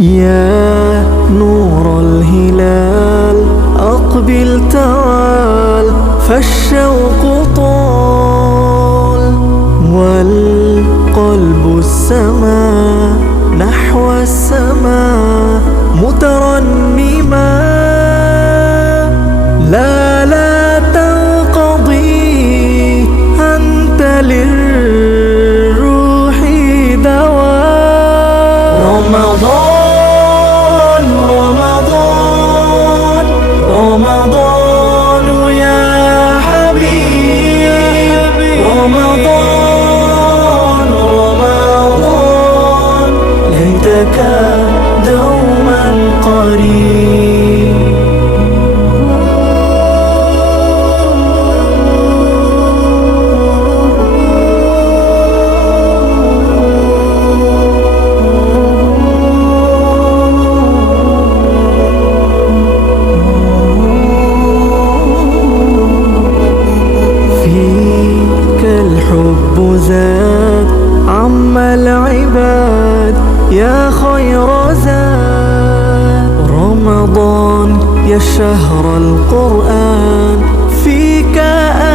يا نور الهلال أقبل تعال فالشوق طال والقلب السما نحو السماء مترنما لا تنقضي أنت للروح دواء رمضان رمضان رمضان يا حبيبي رمضان رمضان ليتك دوما قريب الحب زاد عم العباد يا خير زاد رمضان يا شهر القرآن فيك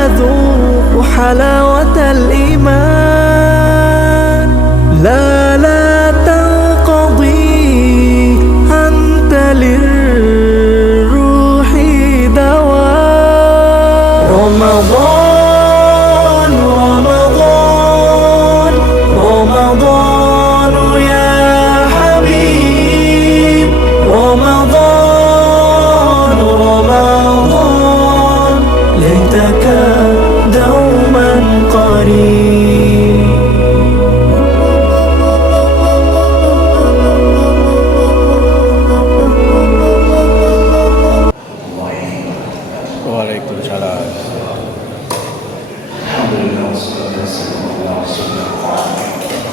أذوق حلاوة الإيمان لا تنقضي أنت للروح دواء رمضان رمضان يا حبيب رمضان رمضان ليتك دوما قريب Waalaikumsalam. Alhamdulillah wassalatu wassalamu ala rasulillah wa hari 17.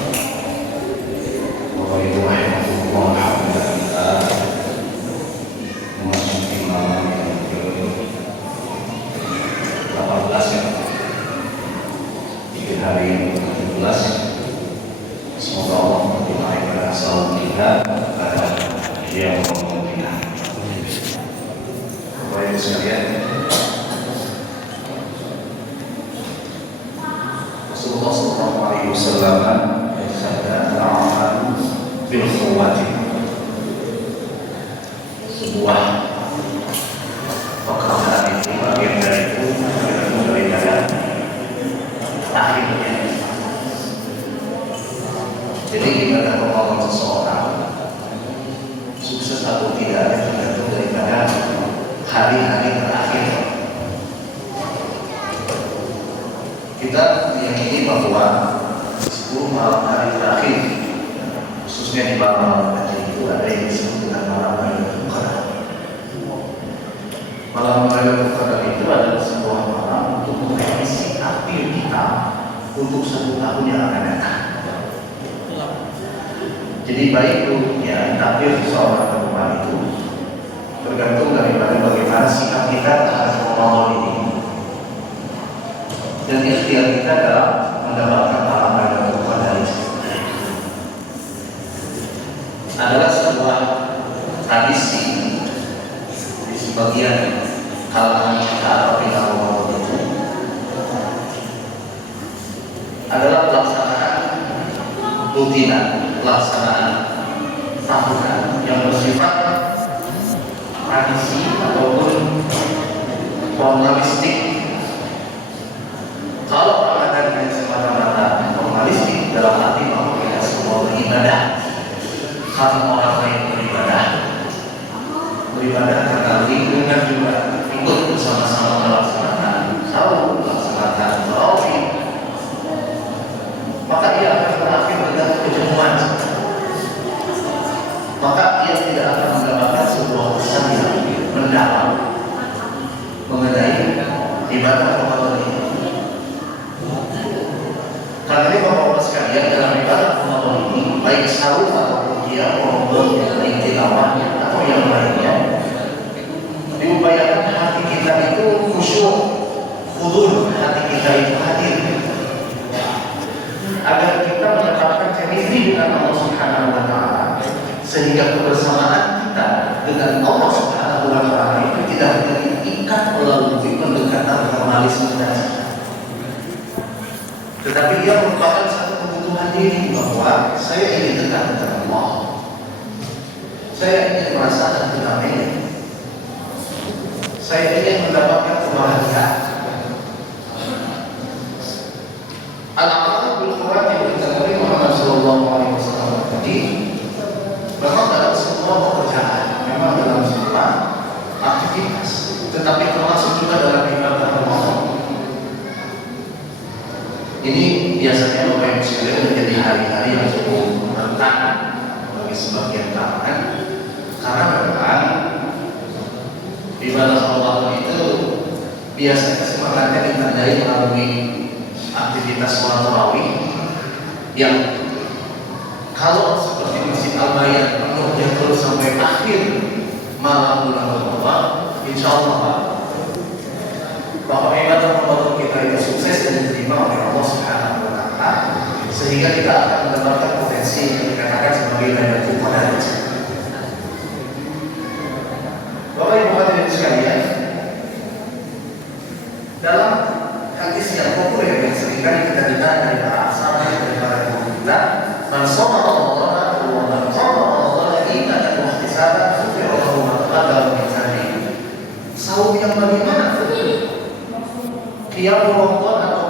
Semoga Allah memperbaiki pada saum kita pada yang memungkinkan. Bapak Ibu sekalian, Rasulullah SAW bersabda, "Al-amal bil khuwati." Sebuah pekerjaan itu bagian dari akhirnya. Jadi ibadah Ramadan seseorang sukses atau tidak tergantung daripada hari-hari terakhir. Kita meyakini bahwa 10 malam hari terakhir, khususnya di malam haji itu ada yang disebut dengan malam Lailatul Qadar. Malam Lailatul Qadar itu adalah sebuah malam untuk mengisi takdir kita untuk 1 tahun yang akan datang. Jadi baik buruknya takdir seseorang perempuan itu tergantung daripada bagaimana sikap kita terhadap Ramadan ini dan ikhtiar kita dalam mendapatkan malam Lailatul Qadar itu. Adalah sebuah tradisi di sebagian kalangan kita apabila Ramadan itu adalah pelaksanaan rutinan, pelaksanaan tahunan yang bersifat tradisi ataupun formalistik. Kalau Ramadan hanya semata-mata formalistik dalam arti bahwa kita semua beribadah karena orang lain beribadah karena lingkungan juga ikut bersama-sama melaksanakan sahur, melaksanakan tarawih, maka ia akan berakhir dengan kejenuhan. Maka ia tidak akan mendapatkan sebuah pesan yang mendalam mengenai ibadah Ramadan ini. Karena ini Bapak-Bapak sekalian, dalam ibadah Ramadan ini, baik sahur ataupun qiyam Ramadan, baik tilawahnya atau yang lainnya, diupayakan hati kita itu khusyuk, khudur, hati kita itu hadir, agar kita mendapatkan chemistry dengan Allah Subhanahu wa Ta'ala. sehingga kebersamaan kita dengan Allah Subhanahu wa Ta'ala itu tidak terikat melalui pendekatan formalisme saja, tetapi ia merupakan satu kebutuhan diri bahwa saya ingin dekat dengan Allah, saya ingin merasakan kedamaian, saya ingin mendapatkan kebahagiaan. Al-Aqab bil Quran yang dikatakan Muhammad sallallahu alaihi wasallam tadi, memang dalam semua pekerjaan, memang dalam semua aktivitas, tetapi termasuk juga dalam ibadah Allah. Ini biasanya Bapak Ibu sekalian menjadi hari-hari yang cukup rentan bagi sebagian kalangan, karena memang ibadah Allah itu biasanya semangatnya ditandai melalui aktivitas sholat tarawih yang kalau seperti Masjid Al-Bayan penuhnya terus sampai akhir malam bulan Ramadan, insya Allah bahwa ibadah Ramadan kita itu sukses dan diterima oleh Allah Subhanahu wa Ta'ala, sehingga kita akan mendapatkan potensi yang dikatakan sebagai Lailatul Qadar. Bapak Ibu hadirin sekalian, dalam hadis yang populer yang seringkali kita dengar dari para sahabat dan para guru kita, man shoma Ramadan wa man qama Ramadan imanan wa ihtisaban ghufira lahu ma taqaddama min dhanbihi. Saum yang bagaimana? Qiyam Ramadan atau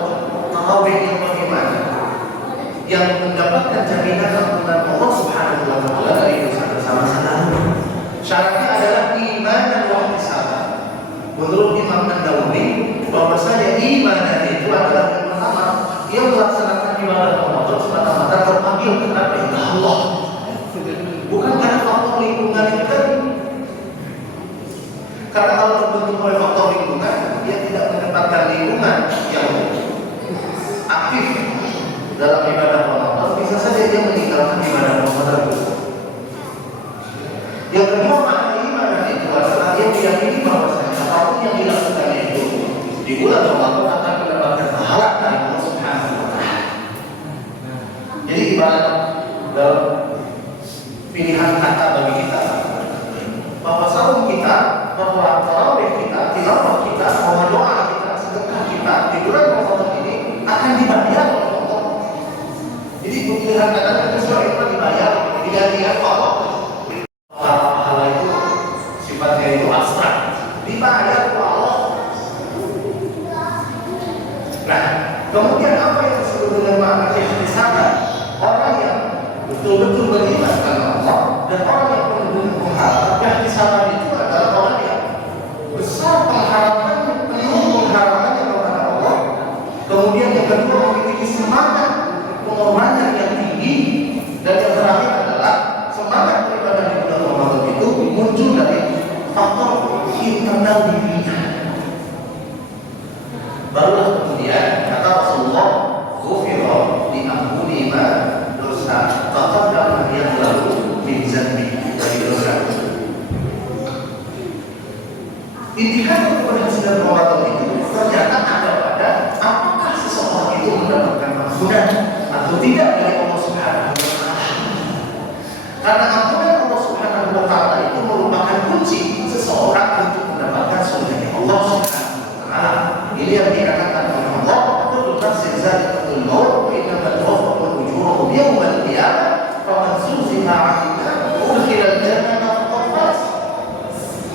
tarawih yang bagaimana? Yang mendapatkan jaminan ampunan Allah Subhanahu wa Ta'ala dari dosa-dosa masa lalu. Syaratnya adalah iman dan ihtisaban. Menurut Imam An-Nawawi, bahwasanya iman itu adalah yang pertama, dia melaksanakan ibadah Ramadan semata-mata terpanggil karena perintah Allah, bukan karena faktor lingkungan itu tadi. Karena kalau terbentuk oleh faktor lingkungan, dia tidak mendapatkan lingkungan yang aktif dalam ibadah Ramadan, bisa saja dia meninggalkan ibadah Ramadan. Yang kedua, makna ibadah itu adalah dia meyakini bahwasanya apapun yang dilakukannya itu di bulan Ramadan akan mendapatkan pahala dari Allah Subhanahu wa Ta'ala. Jadi ibarat dalam pilihan kata bagi kita, bahwa saum kita, bahwa tarawih kita, tilawah kita, bahwa doa kita, sedekah kita di bulan Ramadan ini akan dibayar oleh Allah. Jadi pilihan kata itu sesuai yang dibayar, digantikan Allah. Pahala itu sifatnya itu abstrak, dibayar oleh Allah. Nah, kemudian apa yang disebut dengan makna ihtisaban? Orang yang betul-betul beriman kepada Allah dan orang yang penuh mengharap. Ihtisaban itu adalah orang yang besar pengharapan, penuh pengharapannya kepada Allah. Kemudian yang kedua memiliki semangat pengorbanan yang tinggi, dan yang terakhir adalah semangat beribadah di bulan Ramadan itu muncul dari faktor internal dirinya. Barulah kemudian kata Rasulullah, ghufira diampuni ma dosa taqaddama yang lalu min zanbi, dari dosa. Indikator keberhasilan Ramadan itu ternyata ada pada apakah seseorang itu mendapatkan ampunan atau tidak dari Allah Subhanahu wa Ta'ala. Karena ampunan Allah Subhanahu wa Ta'ala itu merupakan kunci seseorang untuk mendapatkan surga Allah Subhanahu wa Ta'ala. Ini yang dikatakan oleh Allah, kullu nafsin za'iqatul maut wa innamal tuwaffawna ujurahum yawmal qiyamah faman zuhziha 'anil nar wa udkhila al-jannata faqad faz.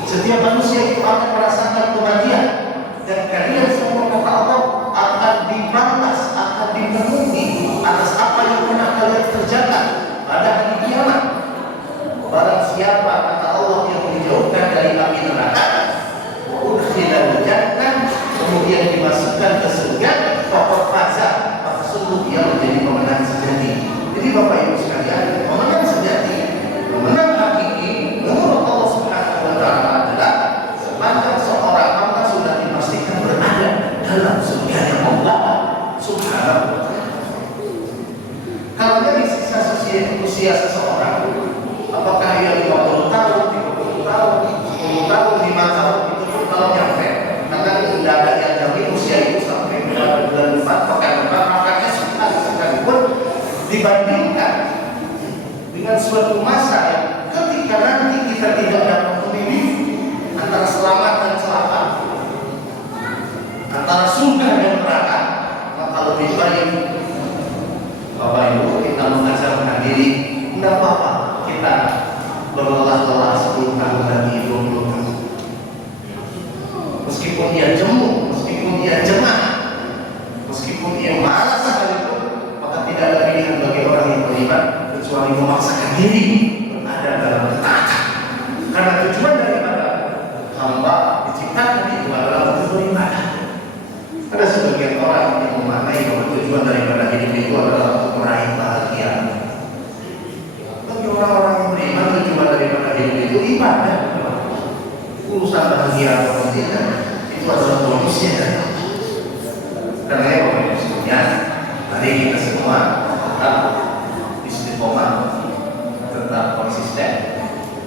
Setiap manusia itu akan merasakan kematian, dan kalian semua kata Allah akan dibalas, akan dipenuhi atas apa yang pernah kalian kerjakan pada hari kiamat. Barang siapa kata Allah yang dijauhkan dari api neraka, wa udkhila al-jannah, kemudian dimasukkan ke surga, faqad faza, maka sungguh dia menjadi pemenang sejati. Jadi Bapak Ibu sekalian, pemenang sejati, pemenang hakiki menurut Allah Subhanahu wa Ta'ala adalah sepanjang seorang hamba sudah dipastikan berada dalam surga yang Allah Subhanahu wa Ta'ala. Kalau dari sisa usia seseorang, apakah ia 50 tahun, 30 tahun, 10 tahun, 5 tahun, itu pun kalau nyampe, karena tidak ada yang jamin usia itu sampai meskipun ia jemu, meskipun ia jengah, meskipun ia malas sekalipun, maka tidak ada pilihan bagi orang yang beriman kecuali memaksakan diri berada dalam ketaatan. Karena tujuan daripada hamba diciptakan itu adalah untuk beribadah. Ada sebagian orang yang memaknai bahwa tujuan daripada hidup itu adalah untuk meraih bahagia. Bagi orang-orang yang beriman, tujuan daripada hidup itu ibadah. Urusan bahagia atau tidak itu adalah bonusnya dari Allah. Karena ya Bapak Ibu sekalian, mari kita semua tetap istiqomah, tetap konsisten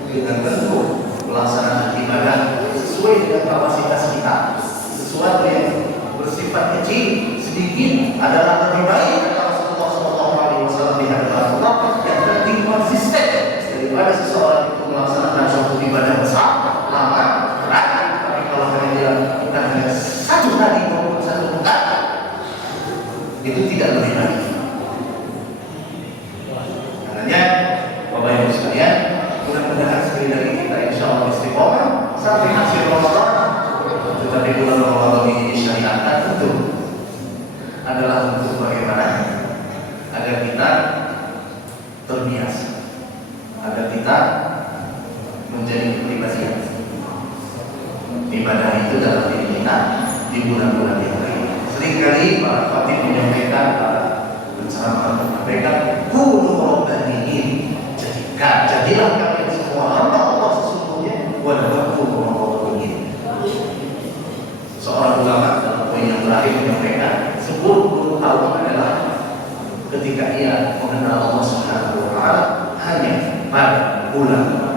dengan bentuk pelaksanaan ibadah sesuai dengan kapasitas kita. Sesuatu yang bersifat kecil, sedikit adalah lebih baik kata Rasulullah SAW di hadapan Allah, yang penting konsisten daripada seseorang itu melaksanakan suatu ibadah besar, lama, berat. Tapi kalau hanya kita hanya satu hari maupun satu pekan, itu tidak lebih baik. Karenanya Bapak Ibu sekalian, mudah-mudahan sekali lagi kita insya Allah istiqomah sampai akhir Ramadan. Tetapi bulan Ramadan ini disyariatkan tentu adalah untuk bagaimana agar kita terbiasa, agar kita menjadi kepribadian ibadah itu dalam diri kita di bulan-bulan yang lain. Seringkali para khatib menyampaikan, para penceramah menyampaikan, kunu robbaniyin, jadilah kalian semua hamba Allah sesungguhnya, walau kunu robbaniyin. Seorang ulama dalam poin yang terakhir menyampaikan 10 tahun adalah ketika ia mengenal Allah Subhanahu wa Ta'ala hanya pada bulan